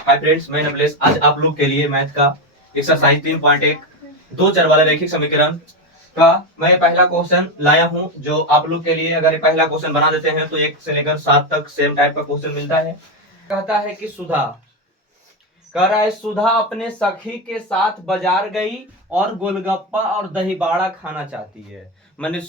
Hi friends, मैं नवलेश। आज आप लोग के लिए मैथ का एक्सरसाइज 3.1 दो चर वाले रैखिक समीकरण का मैं पहला क्वेश्चन लाया हूं, जो आप लोग के लिए अगर पहला क्वेश्चन बना देते हैं तो 1 से लेकर 7 तक सेम टाइप का क्वेश्चन मिलता है। कहता है कि सुधा कह रहा है, सुधा अपने सखी के साथ बाजार गई और गोलगप्पा और दही बाड़ा खाना चाहती है। मैंने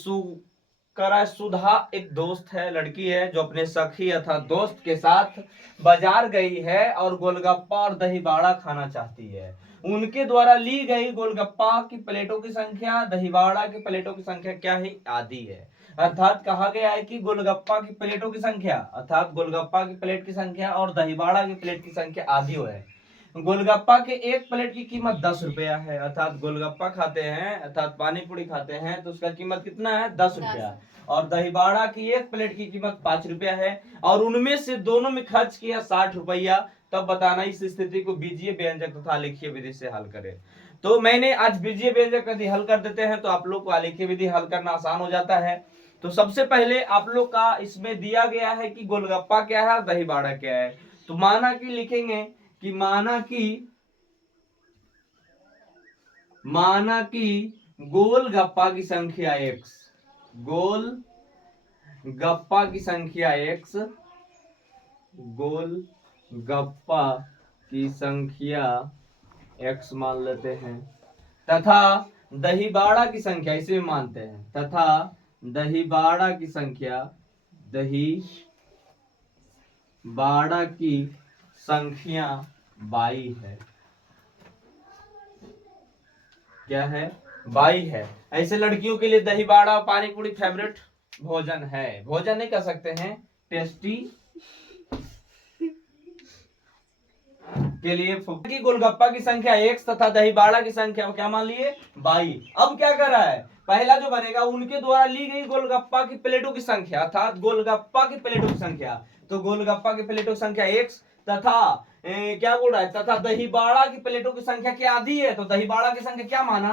कह रहा है सुधा एक दोस्त है, लड़की है, जो अपने सखी अर्थात दोस्त के साथ बाजार गई है और गोलगप्पा और दही बाड़ा खाना चाहती है। उनके द्वारा ली गई गोलगप्पा की प्लेटों की संख्या, दही बाड़ा की प्लेटों की संख्या क्या है? आदि है। अर्थात कहा गया है कि गोलगप्पा की प्लेटों की संख्या अर्थात गोलगप्पा की प्लेट की संख्या और दही बाड़ा की प्लेट की संख्या आदि है। गोलगप्पा के एक प्लेट की कीमत 10 रुपया है, अर्थात गोलगप्पा खाते हैं अर्थात पानी पूरी खाते हैं तो उसका कीमत कितना है? 10 रुपया। और दही बाड़ा की एक प्लेट की कीमत 5 रुपया है और उनमें से दोनों में खर्च किया 60 रुपया। तब बताना इस स्थिति को बीजीय व्यंजक तथा आलेखीय विधि से हल करें। तो मैंने आज बीजीय व्यंजक यदि हल कर देते हैं तो आप लोग को आलेखीय विधि हल करना आसान हो जाता है। तो सबसे पहले आप लोग का इसमें दिया गया है कि गोलगप्पा क्या है और दही बाड़ा क्या है। तो माना कि लिखेंगे कि माना कि गोलगप्पा की संख्या x, गोल गप्पा की संख्या x, गोल गप्पा की संख्या x मान लेते हैं, तथा दही बाड़ा की संख्या इसे मानते हैं, तथा दही बाड़ा की संख्या, दही बाड़ा की संख्या 22 है। क्या है? 22 है। ऐसे लड़कियों के लिए दही बाड़ा और पानी पूरी फेवरेट भोजन है। भोजन नहीं कह सकते हैं, टेस्टी के लिए। की गोलगप्पा की संख्या x तथा दही बाड़ा की संख्या क्या मान लिए? 22। अब क्या कर रहा है? पहला जो बनेगा उनके द्वारा ली गई गोलगप्पा की प्लेटों की संख्या अर्थात गोलगप्पा की प्लेटों की संख्या। तो गोलगप्पा की प्लेटों की संख्या x तथा क्या बोल रहा है? तथा दही बाड़ा की प्लेटों की संख्या क्या आधी है? तो दही बाड़ा की संख्या क्या माना?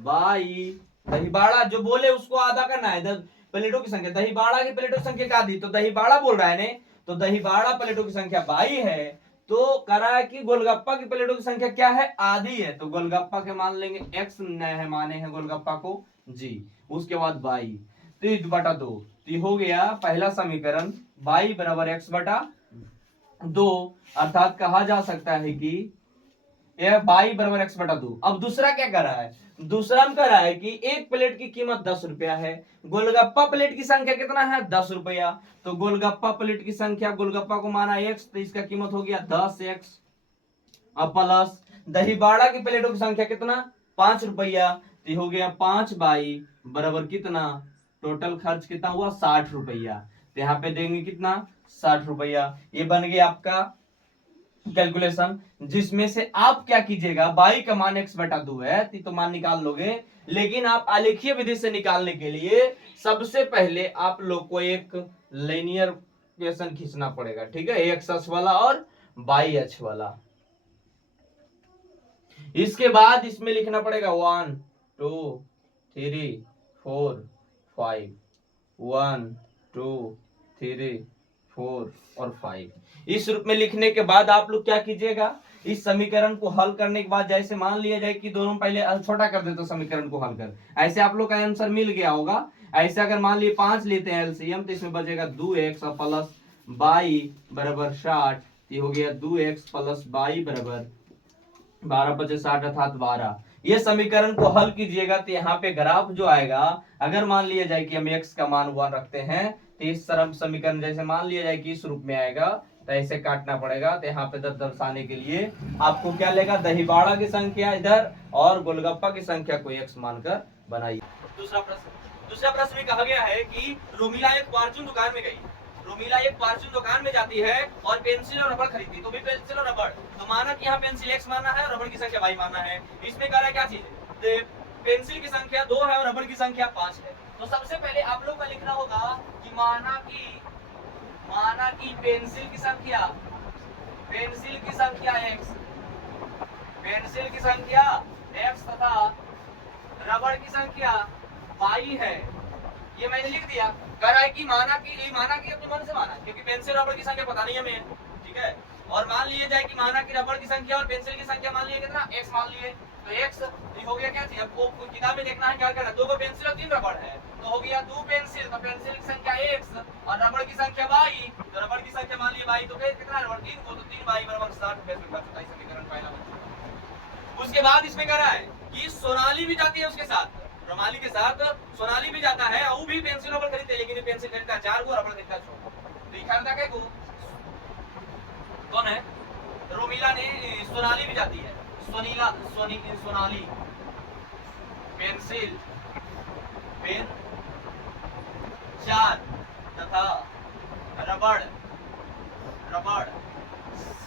22। दही बाड़ा जो बोले उसको आधा करना है। प्लेटों की संख्या, दही बाड़ा की प्लेटों की संख्या क्या आधी? तो दही बाड़ा बोल रहा है ने, तो दही बाड़ा प्लेटों की संख्या 22 है। तो करा है कि गोलगप्पा की प्लेटों की संख्या क्या है? आधी है। तो गोलगप्पा के मान लेंगे x है, माने हैं गोलगप्पा को जी। उसके बाद 22 3 बटा 2, तो हो गया पहला समीकरण 22 बराबर x बटा 2। अर्थात कहा जा सकता है कि यह 22 बराबर x बटा 2। अब दूसरा क्या कर रहा है? दूसरा में कर रहा है कि एक प्लेट की कीमत 10 रुपया है, गोलगप्पा प्लेट की संख्या कितना है? 10 रुपया। तो गोलगप्पा प्लेट की संख्या, गोलगप्पा को माना x, तो इसका कीमत हो गया 10x। अब प्लस दही बाड़ा की प्लेटों की संख्या कितना? 5 रुपया। तो हो गया 5/22 बराबर कितना? टोटल खर्च कितना हुआ? 60 रुपया। तो यहाँ पे देंगे कितना? 60 रुपया। ये बन गया आपका कैलकुलेशन, जिसमें से आप क्या कीजिएगा, 22 का मान x बटा 2 है तो मान निकाल लोगे। लेकिन आप आलेखीय विधि से निकालने के लिए सबसे पहले आप लोग को एक लीनियर इक्वेशन खींचना पड़ेगा, ठीक है? x अक्ष वाला और y अक्ष वाला। इसके बाद इसमें लिखना पड़ेगा 1 2 3 4 5, 1 2 3 4 और 5। इस रूप में लिखने के बाद आप लोग क्या कीजिएगा, इस समीकरण को हल करने के बाद जैसे मान लिया जाए कि दोनों पहले छोटा कर दे तो समीकरण को हल कर, ऐसे आप लोग का आंसर मिल गया होगा। ऐसे अगर मान लिए 5 लेते हैं एलसीएम तो इसमें बचेगा 2x और प्लस 22 बराबर 60। ये हो गया 2x प्लस 22 बराबर 12 पचे 60 अर्थात 12। ये समीकरण को हल कीजिएगा तो यहाँ पे ग्राफ जो आएगा, अगर मान लिया जाए कि हम x का मान 1 रखते हैं तो इस तरफ समीकरण जैसे मान लिया जाए कि इस रूप में आएगा तो ऐसे काटना पड़ेगा। तो यहाँ पे दर्शाने के लिए आपको क्या लेगा? दही बाड़ा की संख्या इधर और गोलगप्पा की संख्या को x मानकर बनाइए। दूसरा प्रश्न में कहा गया है कि रोमिला एक फॉर्चून दुकान में गई। रोमिला एक फॉर्चून दुकान में जाती है और पेंसिल और रबड़ खरीदती। तो भी पेंसिल और रबड़, तो माना कि यहाँ पेंसिल x माना है और रबड़ की संख्या y माना है। इसमें कह रहा है क्या चीज है? पेंसिल की संख्या 2 है और रबड़ की संख्या 5 है। तो सबसे पहले आप लोग का लिखना होगा कि माना कि पेंसिल की संख्या x, पेंसिल की संख्या x तथा रबड़ की संख्या y है। ये मैंने लिख दिया। कह रहा है कि माना कि अपने मन से माना, क्योंकि पेंसिल रबड़ की संख्या पता नहीं हमें, ठीक है? और मान लिए लीजिए जाए कि माना कि रबड़ की संख्या और पेंसिल की संख्या मान लिए कितना x मान लिए, तो x हो गया क्या चीज, आपको किताब में देखना है क्या करना, 2 पेंसिल और 3 रबड़ है, तो हो गया 2 पेंसिल, तो पेंसिल की संख्या x और रबड़ की संख्या y, तो रबड़ की संख्या मान लिए y, तो कितना रबड़ 3 को, तो 3y बराबर 60 समीकरण पहला बन चुका। उसके बाद इसमें कह रहा है कि सोनाली भी जाती है उसके साथ, रोमाली के साथ सोनाली भी जाता है, वो भी पेंसिल रबड़ खरीदते हैं, लेकिन पेंसिल खरीदता है 4 को, रबड़ खरीदता है 6 को, तो ये खरीदता क्या को कौन है, रोमिला ने, सोनाली भी जाती है, सोनाली पेंसिल पेन 4 तथा रबड़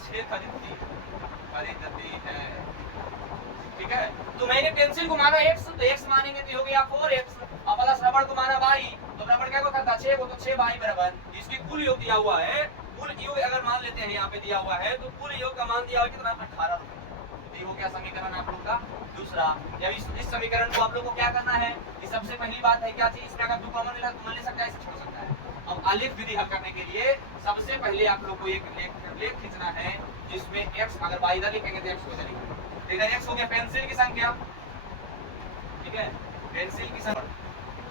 6 खरीदती है, ठीक है। तो मैंने पेंसिल को माना x, तो x मानेंगे तो हो गया 4x, और प्लस रबड़ को माना y, तो रबड़ क्या को करता 6 को, तो 6y बराबर, इसकी कुल योग दिया हुआ है, कुल योग अगर मान लेते हैं यहाँ पे दिया हुआ है, तो कुल योग का मान दिया हुआ कितना 18 रुपए। ये हो गया समीकरण आप लोग का दूसरा। जब इस समीकरण को आप लोग को क्या करना है, कि सबसे पहली बात है क्या चीज, इसमें अगर 2 कॉमन मिला तो मान ले सकता है, इसे छोड़ सकता है। अब आलेख विधि हल करने के लिए सबसे पहले आप लोग को एक लेख खींचना है, जिसमें x अगर y इधर लिखेंगे तो x को इधर लिखेंगे, इधर x हो गया पेंसिल की संख्या, ठीक है, पेंसिल की संख्या।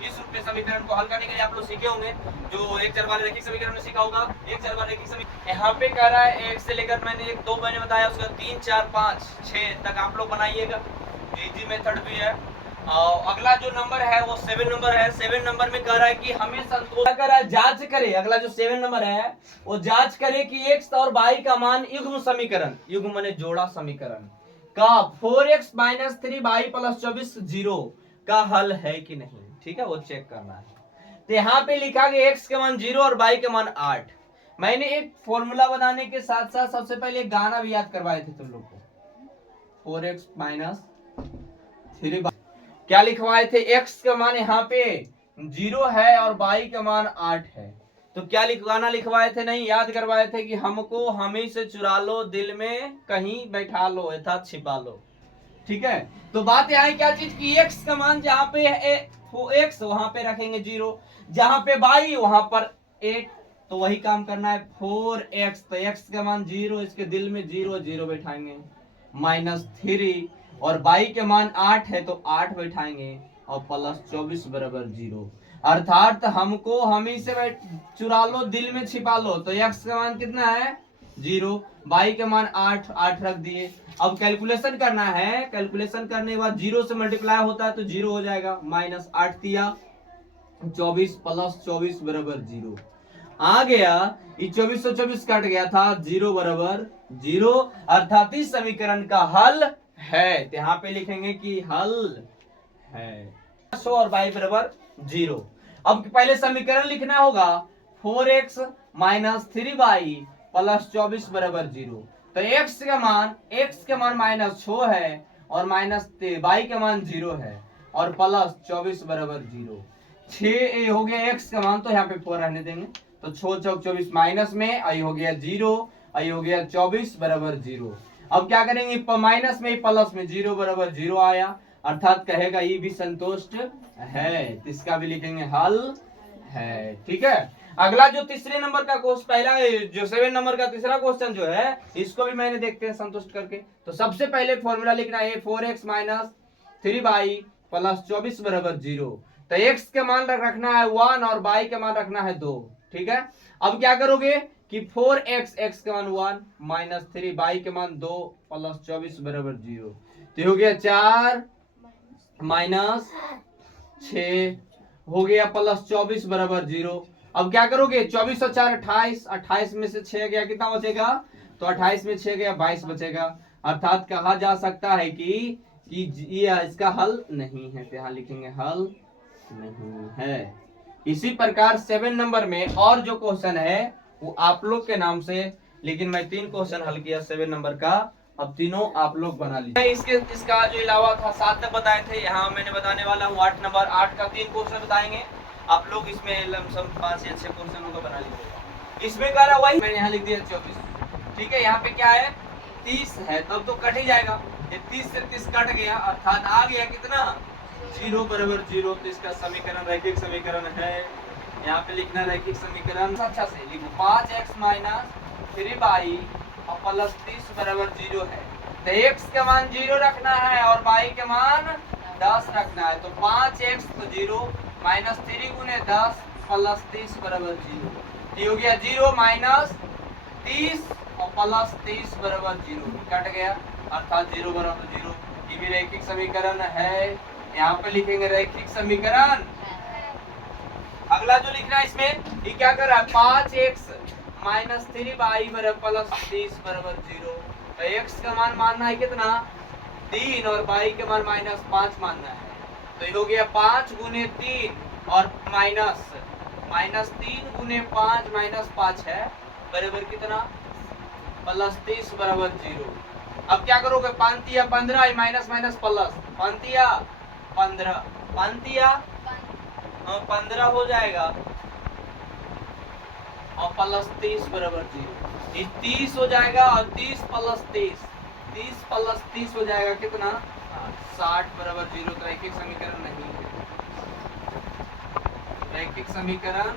इस रूप में समीकरण को हल करने के लिए आप लोग सीखे होंगे, जो एक चर वाले रैखिक समीकरण में सीखा होगा, एक चर वाले रैखिक समीकरण यहाँ पे कह रहा है 1 से लेकर मैंने 1 2 मैंने बताया, उसका 3 4 5 6 तक आप लोग बनाइएगा, इजी मेथड भी है। अगला जो नंबर है वो 7 नंबर है। 7 नंबर में कह रहा है कि हमें संतोष कर रहा है, जांच करे, अगला जो 7 नंबर है वो जांच करे कि x और y का मान युग्म समीकरण, युग्म माने जोड़ा समीकरण का 4x - 3y + 24 0 का हल है कि नहीं, ठीक है, वो चेक करना है। तो यहाँ पे लिखा गया x का मान 0 और y का मान 8। मैंने एक फॉर्मूला बनाने के साथ साथ सबसे पहले गाना भी याद करवाए थे तुम लोग को, 4x - 3y क्या लिखवाए थे, x का मान यहाँ पे 0 है और y का मान 8 है, तो क्या गाना लिखवाए थे, नहीं याद करवाए थे कि हमको हमें से चुरा लो, दिल में कहीं बैठा लो, अर्थात छिपा लो, ठीक है। तो बात यहाँ है क्या चीज की, x का मान जहाँ पे है x वहां पे रखेंगे 0, जहां पे y वहां पर 8, तो वही काम करना है 4x, तो x का मान 0, इसके दिल में 0 0 बैठाएंगे, -3 और y के मान 8 है तो 8 बैठाएंगे और +24 बराबर 0, अर्थात हमको हमी से चुरा लो, दिल में छिपा लो, तो x का मान कितना है 0, y के मान 8 8 रख दिए। अब कैलकुलेशन करना है, कैलकुलेशन करने के बाद 0 से मल्टीप्लाई होता है तो 0 हो जाएगा, -8 दिया 24 + 24 बराबर 0 आ गया, ये 24 से 24 कट गया था, 0 बराबर 0, अर्थात इस समीकरण का हल है, तो यहाँ पे लिखेंगे कि हल है 100 और y बराबर 0। अब पहले समीकरण लिखना होगा 4x - 3y + 24 बराबर 0, तो x का मान -6 है और y का मान 0 है और +24 बराबर 0, 6 हो गया x का मान, तो यहाँ पे 4 रहने देंगे, तो 6 चौक 24 माइनस में, आई हो गया 0, आई हो गया 24 बराबर 0। अब क्या करेंगे, माइनस में प्लस में 0 बराबर 0 आया, अर्थात कहेगा ये भी संतुष्ट है, इसका भी लिखेंगे हल है, ठीक है। अगला जो तीसरे नंबर का क्वेश्चन, पहला जो 7 नंबर का तीसरा क्वेश्चन जो है, इसको भी मैंने देखते हैं संतुष्ट करके। तो सबसे पहले फॉर्मूला लिखना है 4x - 3y + 24 बराबर 0, तो x का मान रखना है 1 और y का मान रखना है 2, ठीक है। अब क्या करोगे कि 4x x का मान 1 - 3y के मान 2 + 24 बराबर 0, तो हो गया 4 - 6 हो गया +24 बराबर 0। अब क्या करोगे, 24 और 4 28, 28 में से 6 गया, कितना बचेगा, तो 28 में 6 गया 22 बचेगा, अर्थात कहा जा सकता है कि ये इसका हल नहीं है, तो यहाँ लिखेंगे हल नहीं है। इसी प्रकार 7 नंबर में और जो क्वेश्चन है वो आप लोग के नाम से, लेकिन मैं 3 क्वेश्चन हल किया 7 नंबर का, अब तीनों आप लोग बना लीजिए। इसका जो अलावा था 7 तक बताए थे, यहाँ मैंने बताने वाला हूँ 8 नंबर, 8 का 3 क्वेश्चन बताएंगे आप लोग, इसमें लमसम 5 या 6 क्वेश्चनों को बना लीजिएगा। इसमें कह रहा वही मैंने यहाँ लिख दिया 24, ठीक है। यहाँ पे क्या है 30 है, तब तो कट ही जाएगा, ये 30 से 30 कट गया, अर्थात आ गया कितना 0 बराबर 0, तो इसका समीकरण रैखिक समीकरण है। यहाँ पे लिखना रैखिक समीकरण अच्छा से लिखो, 5x - 3y और प्लस 30 बराबर 0 है। तो x का मान 0 रखना है और y के मान 10 रखना है। तो 5x तो 0 माइनस 3 गुने 10 प्लस 30 बराबर 0। ये हो गया 0 माइनस 30 और प्लस 30 बराबर 0 कट गया, अर्थात 0 बराबर 0। ये भी रैखिक समीकरण है। यहाँ पे लिखेंगे रैखिक समीकरण। अगला जो लिखना है इसमें ये क्या कर रहा है, 5x माइनस 3y बराबर प्लस 30 बराबर 0। तो x का मान मानना है कितना 3 और y के मान माइनस 5 मानना है। तो ये हो गया 5 गुने 3 और माइनस 3 गुने 5 माइनस 5 है बराबर कितना प्लस 30 बराबर 0। अब क्या करोगे, 5 15 माइनस माइनस प्लस 15 15 हो जाएगा और प्लस 30 बराबर 0। ये 30 हो जाएगा और 30 प्लस 30 हो जाएगा कितना 60 बराबर 0। तो रैखिक समीकरण नहीं है, रैखिक समीकरण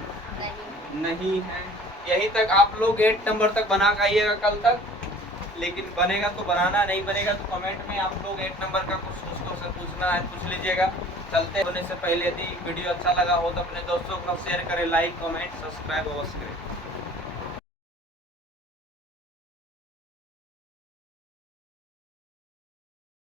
नहीं है। यहीं तक आप लोग 8 नंबर तक बना के आइएगा कल तक, लेकिन बनेगा तो बनाना, नहीं बनेगा तो कमेंट में आप लोग 8 नंबर का कुछ दोस्तों से पूछना है पूछ लीजिएगा। चलते होने से पहले यदि वीडियो अच्छा लगा हो तो अपने दोस्तों को शेयर करें, लाइक कमेंट सब्सक्राइब अवश्य करें।